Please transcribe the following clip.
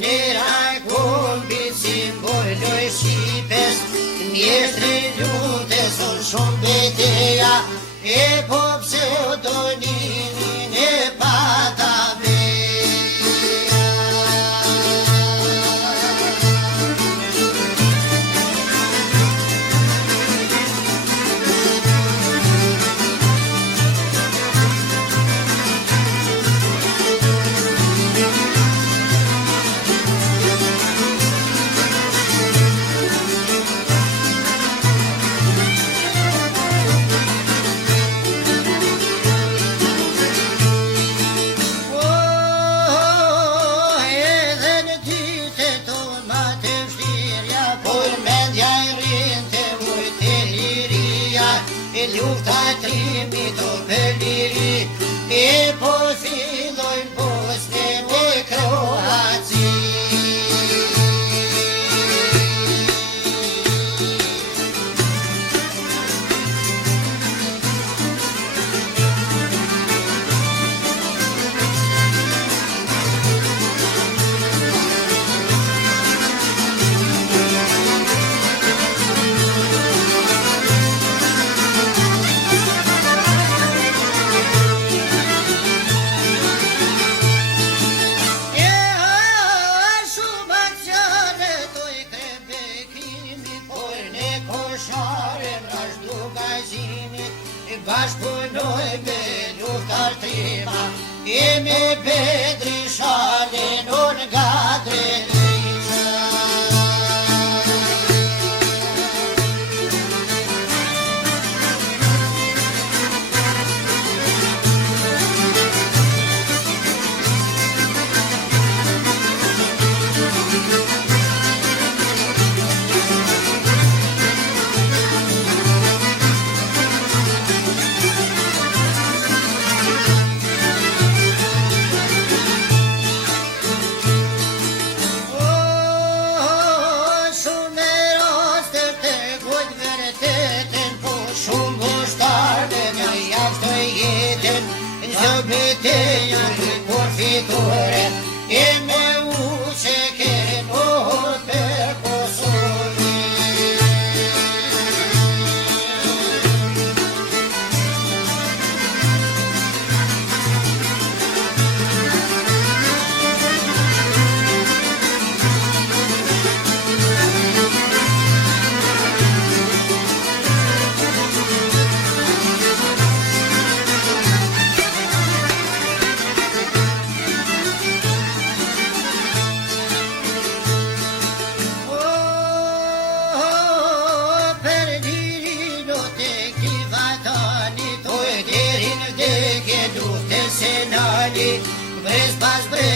Nera kombi simboloj Shqipes, mjeshtri lutës o shumë beteja, e po pseudonimin e Pataveja. Lufta trimit o për liri, e po fillojnë Bosne me Kroaci. Bashkëpunoj me luftar trima, e me Bedri Shalenon nga Drenica. Beteja por fitore, e me uçe che no per Kosovë. Brez pas brez